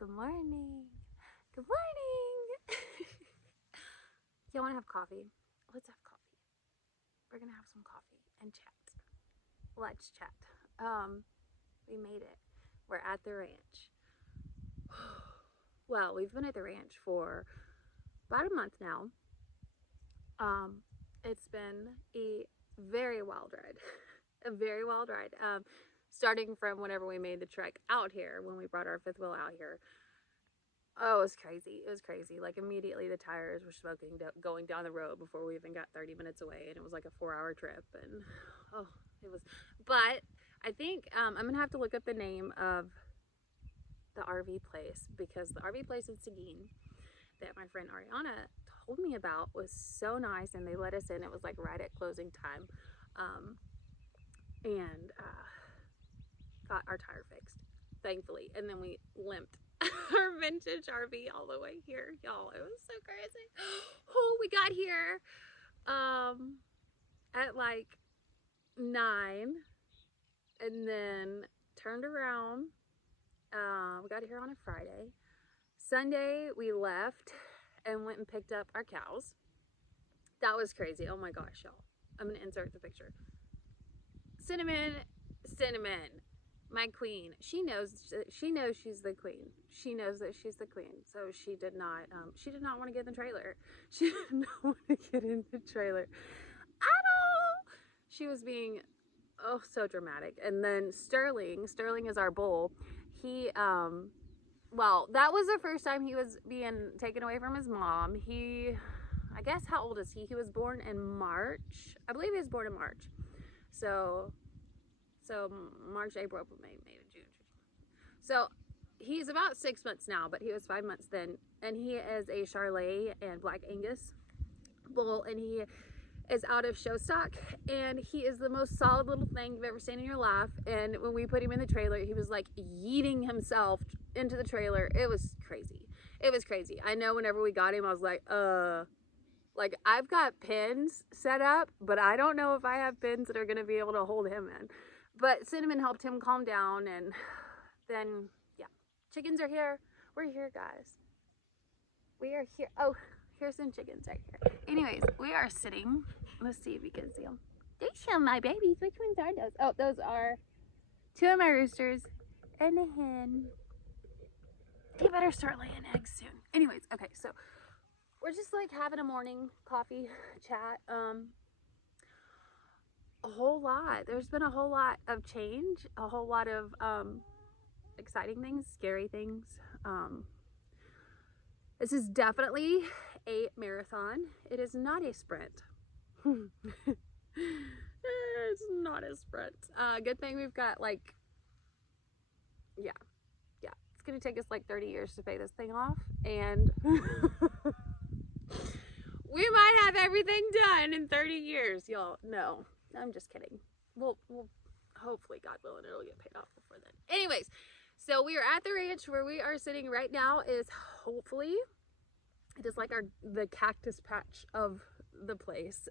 Good morning. Good morning. Y'all want to have coffee? Let's have coffee. We're going to have some coffee and chat. Let's chat. We made it. We're at the ranch. Well, we've been at the ranch for about a month now. It's been a very wild ride. A very wild ride. Starting from whenever we made the trek out here, when we brought our fifth wheel out here. Oh, it was crazy. It was crazy. Like, immediately the tires were smoking going down the road before we even got 30 minutes away, and it was like a 4-hour trip, and oh, it was. But I think I'm gonna have to look up the name of the RV place, because the RV place in Seguin that my friend Ariana told me about was so nice, and they let us in. It was like right at closing time, and got our tire fixed, thankfully, and then we limped our vintage RV all the way here, y'all. It was so crazy. Oh, we got here at like 9, and then turned around. We got here on a Friday. Sunday we left and went and picked up our cows. That was crazy. Oh my gosh, y'all. I'm gonna insert the picture. Cinnamon, my queen. She knows she's the queen. She knows that she's the queen. So she did not want to get in the trailer. She did not want to get in the trailer at all. She was being so dramatic. And then Sterling is our bull. He well, that was the first time he was being taken away from his mom. I guess, how old is he? He was born in March. I believe he was born in March. So March, April, May, June. So he's about 6 months now, but he was 5 months then. And he is a Charolais and Black Angus bull, and he is out of show stock, and he is the most solid little thing you've ever seen in your life. And when we put him in the trailer, he was like yeeting himself into the trailer. It was crazy. It was crazy. I know whenever we got him, I was like I've got pins set up, but I don't know if I have pins that are going to be able to hold him in. But Cinnamon helped him calm down, and then, yeah. Chickens are here. We're here, guys. We are here. Oh, here's some chickens right here. Anyways, we are sitting. Let's see if you can see them. There's some of my babies. Which ones are those? Oh, those are 2 of my roosters and a hen. They better start laying eggs soon. Anyways, okay, so we're just like having a morning coffee chat. A whole lot. There's been a whole lot of change, a whole lot of exciting things, scary things. This is definitely a marathon. It is not a sprint. It's not a sprint. Good thing we've got like, yeah. It's gonna take us like 30 years to pay this thing off, and we might have everything done in 30 years, y'all. No, I'm just kidding. We'll hopefully, God willing, it'll get paid off before then. Anyways, so we are at the ranch. Where we are sitting right now is, hopefully, it is like the cactus patch of the place.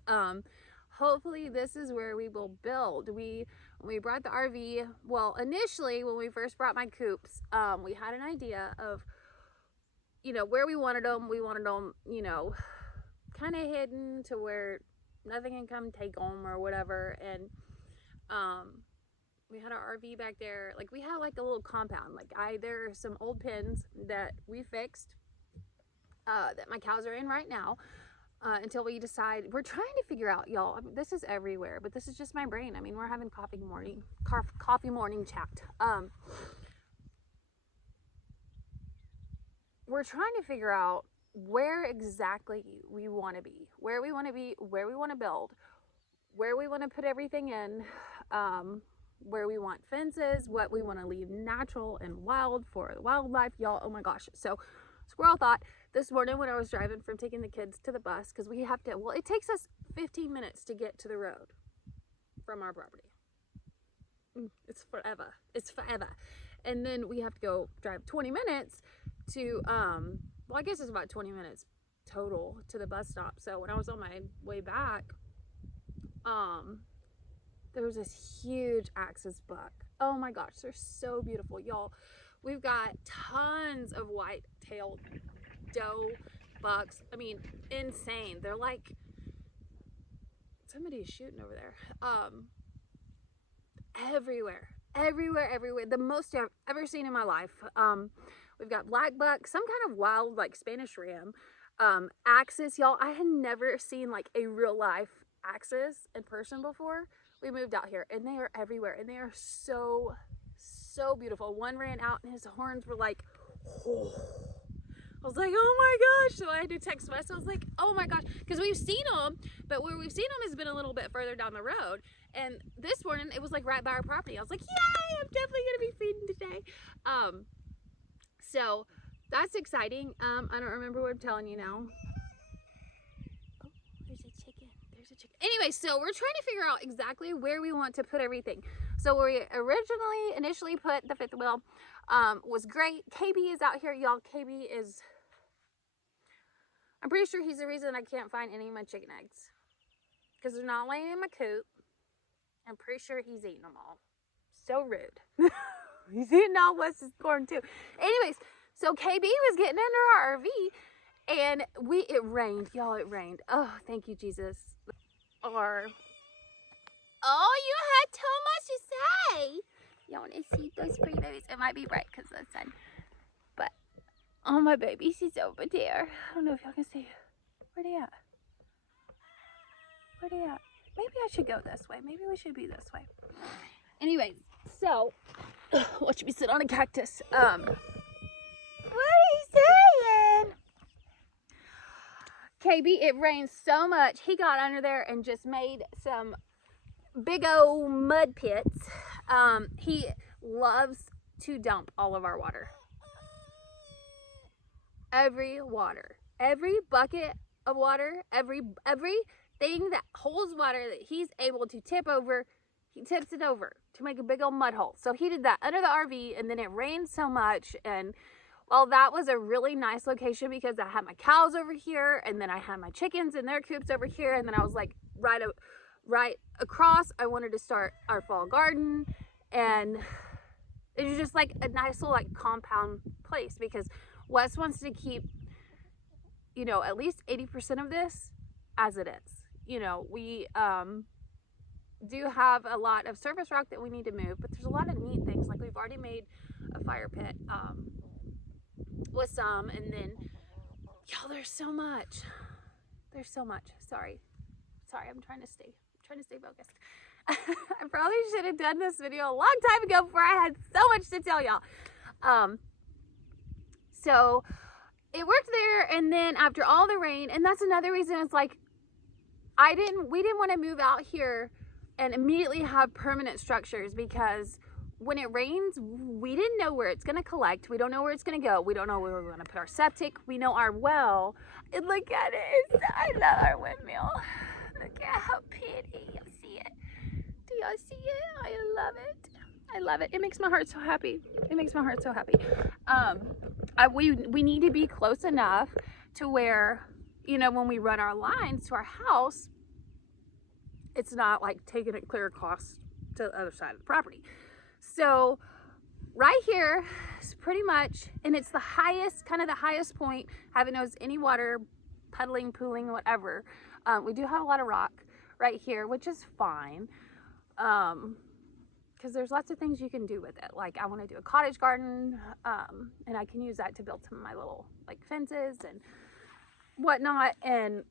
Hopefully this is where we will build. When we brought the RV, well, initially when we first brought my coops, we had an idea of, where we wanted them. We wanted them, kind of hidden to where nothing can come take them or whatever. And we had our RV back there. Like, we had like a little compound. Like, there are some old pens that we fixed that my cows are in right now, until we decide. We're trying to figure out, y'all. I mean, this is everywhere, but this is just my brain. I mean, we're having coffee morning chat. We're trying to figure out where exactly we want to be, where we want to build, where we want to put everything in, where we want fences, what we want to leave natural and wild for the wildlife, y'all. Oh my gosh. So squirrel thought this morning when I was driving from taking the kids to the bus, because we have to, it takes us 15 minutes to get to the road from our property. It's forever. And then we have to go drive 20 minutes to, I guess it's about 20 minutes total to the bus stop. So when I was on my way back, there was this huge axis buck. Oh my gosh, they're so beautiful, y'all. We've got tons of white-tailed doe bucks. I mean, insane. They're like, somebody's shooting over there. Everywhere, everywhere, everywhere. The most I've ever seen in my life. We've got black buck, some kind of wild like Spanish ram, axis, y'all. I had never seen like a real life axis in person before. We moved out here, and they are everywhere, and they are so beautiful. One ran out, and his horns were like, oh. I was like, oh my gosh. So I had to text Wes. I was like, oh my gosh. Because we've seen them, but where we've seen them has been a little bit further down the road. And this morning, it was like right by our property. I was like, yay, I'm definitely going to be feeding today. So that's exciting. I don't remember what I'm telling you now. Oh, there's a chicken. There's a chicken. Anyway, so we're trying to figure out exactly where we want to put everything. So we initially put the fifth wheel. Was great. KB is out here, y'all. KB is, I'm pretty sure he's the reason I can't find any of my chicken eggs, because they're not laying in my coop. I'm pretty sure he's eating them all. So rude. He's eating all Wes's corn too. Anyways, so KB was getting under our RV, and it rained, y'all. It rained. Oh, thank you, Jesus. Oh, you had so much to say. You want to see those pretty babies? It might be bright because of the sun. But, oh, my baby, she's over there. I don't know if y'all can see. Where they at? Where they at? Maybe I should go this way. Maybe we should be this way. Anyways, so, watch me sit on a cactus. What are you saying? KB, it rained so much. He got under there and just made some big old mud pits. He loves to dump all of our water. Every bucket of water, everything that holds water that he's able to tip over, he tips it over to make a big old mud hole. So he did that under the RV, and then it rained so much, and well, that was a really nice location because I had my cows over here, and then I had my chickens in their coops over here, and then I was like right across, I wanted to start our fall garden, and it was just like a nice little like compound place, because Wes wants to keep, you know, at least 80% of this as it is. You know, we do have a lot of surface rock that we need to move, but there's a lot of neat things. Like we've already made a fire pit with some, and then y'all, there's so much. Sorry, I'm trying to stay focused. I probably should have done this video a long time ago before I had so much to tell y'all. So it worked there, and then after all the rain, and that's another reason it's like we didn't want to move out here and immediately have permanent structures, because when it rains, we didn't know where it's going to collect. We don't know where it's going to go. We don't know where we're going to put our septic. We know our well. And look at it. I love our windmill. Look at how pretty. Y'all see it? Do y'all see it? I love it. I love it. It makes my heart so happy. We need to be close enough to where, you know, when we run our lines to our house, it's not like taking it clear across to the other side of the property. So right here is pretty much, and it's the highest, kind of the highest point, haven't noticed any water, puddling, pooling, whatever. We do have a lot of rock right here, which is fine, because there's lots of things you can do with it. Like I want to do a cottage garden, and I can use that to build some of my little like fences and whatnot, and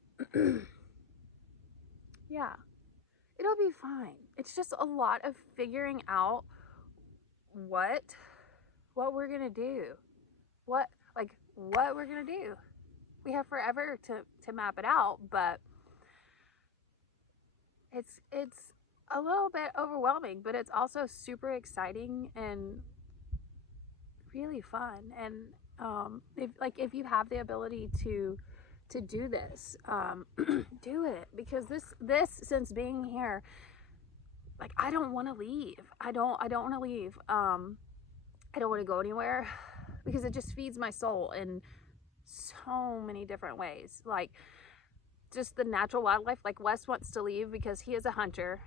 yeah, it'll be fine. It's just a lot of figuring out what we're gonna do, what we're gonna do. We have forever to map it out, but it's a little bit overwhelming, but it's also super exciting and really fun. And if you have the ability to do this, do it, because this since being here, like I don't want to leave. I don't want to leave. I don't want to go anywhere, because it just feeds my soul in so many different ways. Like just the natural wildlife. Like Wes wants to leave because he is a hunter.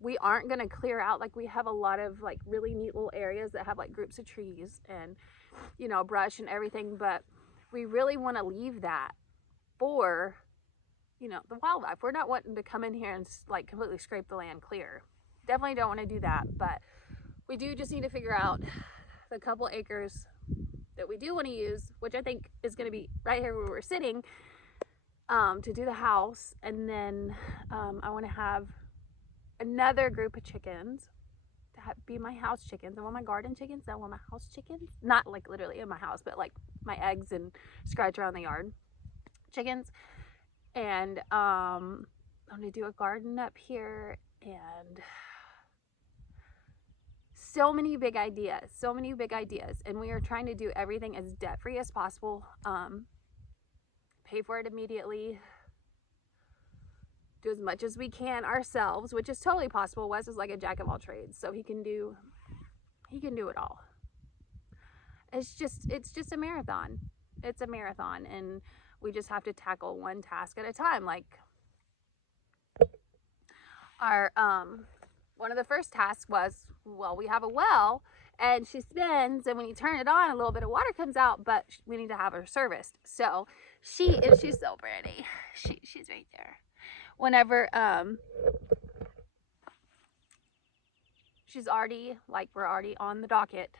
we aren't going to clear out. Like, we have a lot of like really neat little areas that have like groups of trees and, you know, brush and everything, but we really want to leave that for, you know, the wildlife. We're not wanting to come in here and like completely scrape the land clear. Definitely don't want to do that, but we do just need to figure out the couple acres that we do want to use, which I think is going to be right here where we're sitting, to do the house. And then I want to have another group of chickens to be my house chickens. I want my garden chickens. I want my house chickens. Not like literally in my house, but like my eggs and scratch around the yard chickens. And I'm going to do a garden up here, and so many big ideas, and we are trying to do everything as debt free as possible. Pay for it immediately, do as much as we can ourselves, which is totally possible. Wes is like a jack of all trades, so he can do it all. It's just a marathon. It's a marathon, and we just have to tackle one task at a time. Like our one of the first tasks was, well, we have a well and she spins, and when you turn it on, a little bit of water comes out, but we need to have her serviced. So she's so pretty. She's right there. Whenever she's already, like, we're already on the docket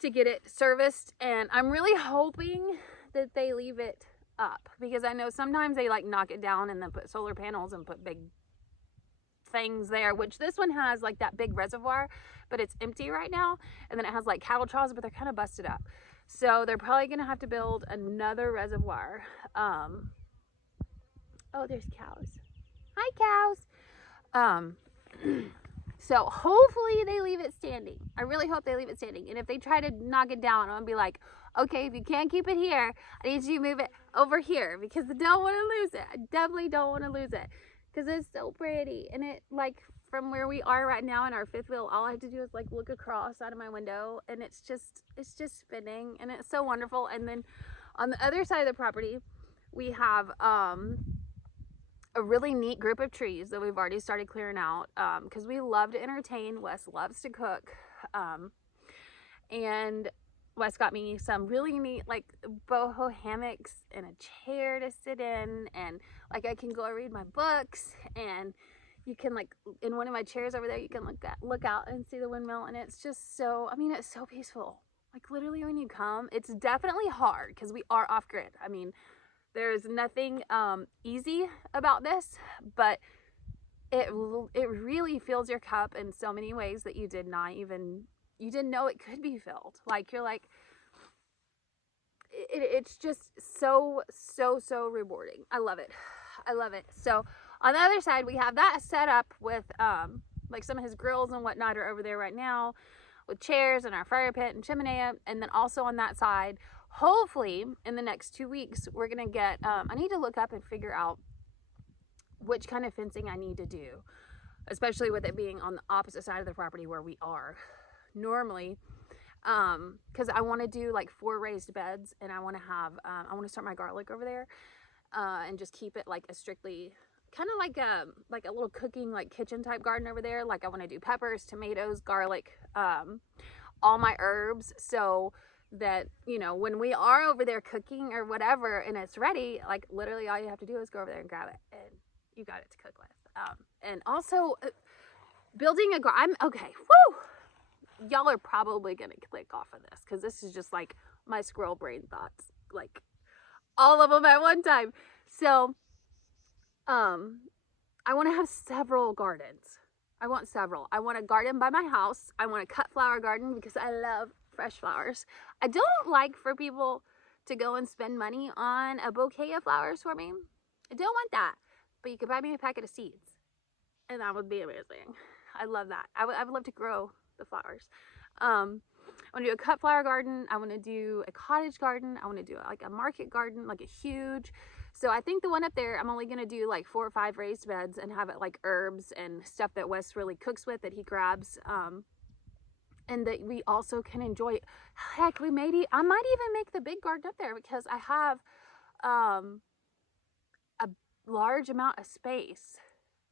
to get it serviced, and I'm really hoping that they leave it up, because I know sometimes they like knock it down and then put solar panels and put big things there, which this one has like that big reservoir, but it's empty right now. And then it has like cattle troughs, but they're kind of busted up, so they're probably gonna have to build another reservoir. Oh, there's cows. Hi, cows. So hopefully they leave it standing. I really hope they leave it standing. And if they try to knock it down, I'm gonna be like, okay, if you can't keep it here, I need you to move it over here, because I don't want to lose it. I definitely don't want to lose it, because it's so pretty. And it, like, from where we are right now in our fifth wheel, all I have to do is like look across out of my window, and it's just spinning, and it's so wonderful. And then on the other side of the property, we have a really neat group of trees that we've already started clearing out, because we love to entertain. Wes loves to cook, and Wes got me some really neat like boho hammocks and a chair to sit in, and like I can go read my books, and you can, like, in one of my chairs over there, you can look out and see the windmill, and it's just so, I mean, it's so peaceful. Like, literally, when you come, it's definitely hard because we are off grid. I mean, there's nothing easy about this, but it really fills your cup in so many ways that you didn't know it could be filled. Like, you're like, it's just so rewarding. I love it. So on the other side, we have that set up with like some of his grills and whatnot are over there right now, with chairs and our fire pit and chimney. And then also on that side, hopefully in the next 2 weeks, we're gonna get I need to look up and figure out which kind of fencing I need to do, especially with it being on the opposite side of the property where we are normally, because I want to do like 4 raised beds, and I want to have I want to start my garlic over there, and just keep it like a strictly kind of like a little cooking, like kitchen type garden over there. Like, I want to do peppers, tomatoes, garlic, all my herbs, so that, you know, when we are over there cooking or whatever and it's ready, like, literally all you have to do is go over there and grab it, and you got it to cook with. And also building a garden. Okay, woo! Y'all are probably gonna click off of this, because this is just like my squirrel brain thoughts, like all of them at one time. So I want to have several gardens. I want several. I want a garden by my house. I want a cut flower garden, because I love fresh flowers. I don't like for people to go and spend money on a bouquet of flowers for me. I don't want that. But you could buy me a packet of seeds, and that would be amazing. I love that. I would love to grow the flowers. I want to do a cut flower garden. I want to do a cottage garden. I want to do like a market garden, like a huge. So I think the one up there, I'm only going to do like 4 or 5 raised beds and have it like herbs and stuff that Wes really cooks with, that he grabs. And that we also can enjoy. Heck, I might even make the big garden up there, because I have a large amount of space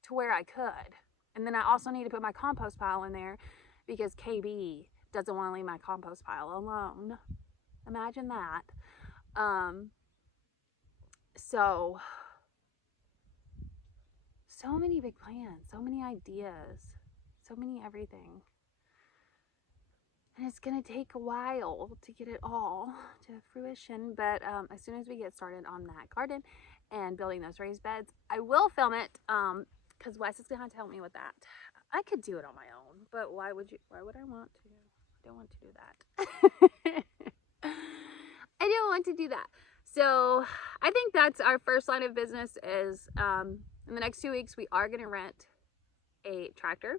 to where I could. And then I also need to put my compost pile in there because KB doesn't want to leave my compost pile alone. Imagine that. So many big plans, so many ideas, so many everything. And it's going to take a while to get it all to fruition. But as soon as we get started on that garden and building those raised beds, I will film it because Wes is going to have to help me with that. I could do it on my own, but why would I want to? I don't want to do that. I don't want to do that. So I think that's our first line of business is in the next 2 weeks, we are going to rent a tractor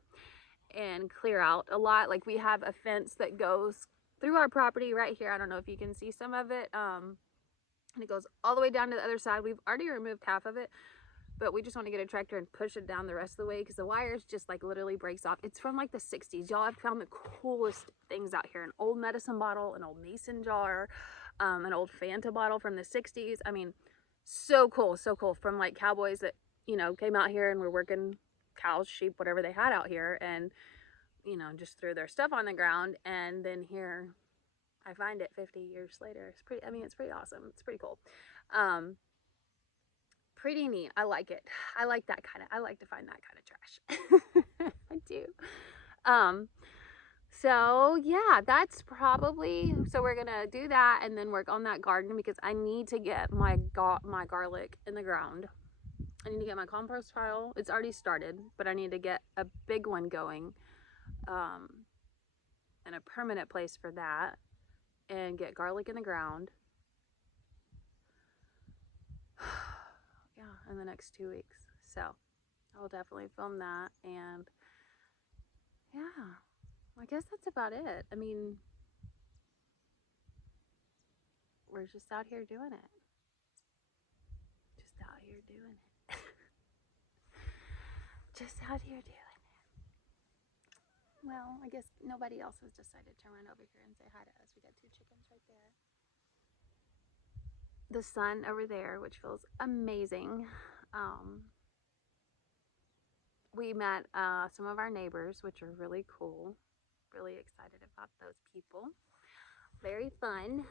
and clear out a lot. Like we have a fence that goes through our property right here. I don't know if you can see some of it. And it goes all the way down to the other side. We've already removed half of it, but we just want to get a tractor and push it down the rest of the way because the wires just like literally breaks off. It's from like the 60s. Y'all have found the coolest things out here. An old medicine bottle, an old mason jar, an old Fanta bottle from the 60s. I mean, so cool, so cool. From like cowboys that, you know, came out here and were working cows, sheep, whatever they had out here, and, you know, just threw their stuff on the ground. And then here I find it 50 years later. It's pretty, I mean, it's pretty awesome. It's pretty cool. Pretty neat. I like it. I like that kind of, I like to find that kind of trash. I do. So yeah, that's probably, so we're gonna do that and then work on that garden because I need to get my garlic in the ground. I need to get my compost pile. It's already started, but I need to get a big one going, and a permanent place for that, and get garlic in the ground. Yeah, in the next 2 weeks. So I'll definitely film that. And yeah, I guess that's about it. I mean, we're just out here doing it. Just out here doing it. Just out here doing it. Well, I guess nobody else has decided to run over here and say hi to us. We got 2 chickens right there. The sun over there, which feels amazing. We met some of our neighbors, which are really cool. Really excited about those people. Very fun.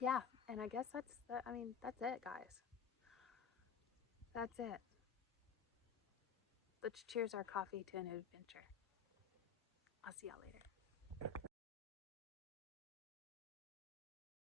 Yeah, and I guess that's it, guys. That's it. Let's cheers our coffee to an adventure. I'll see y'all later.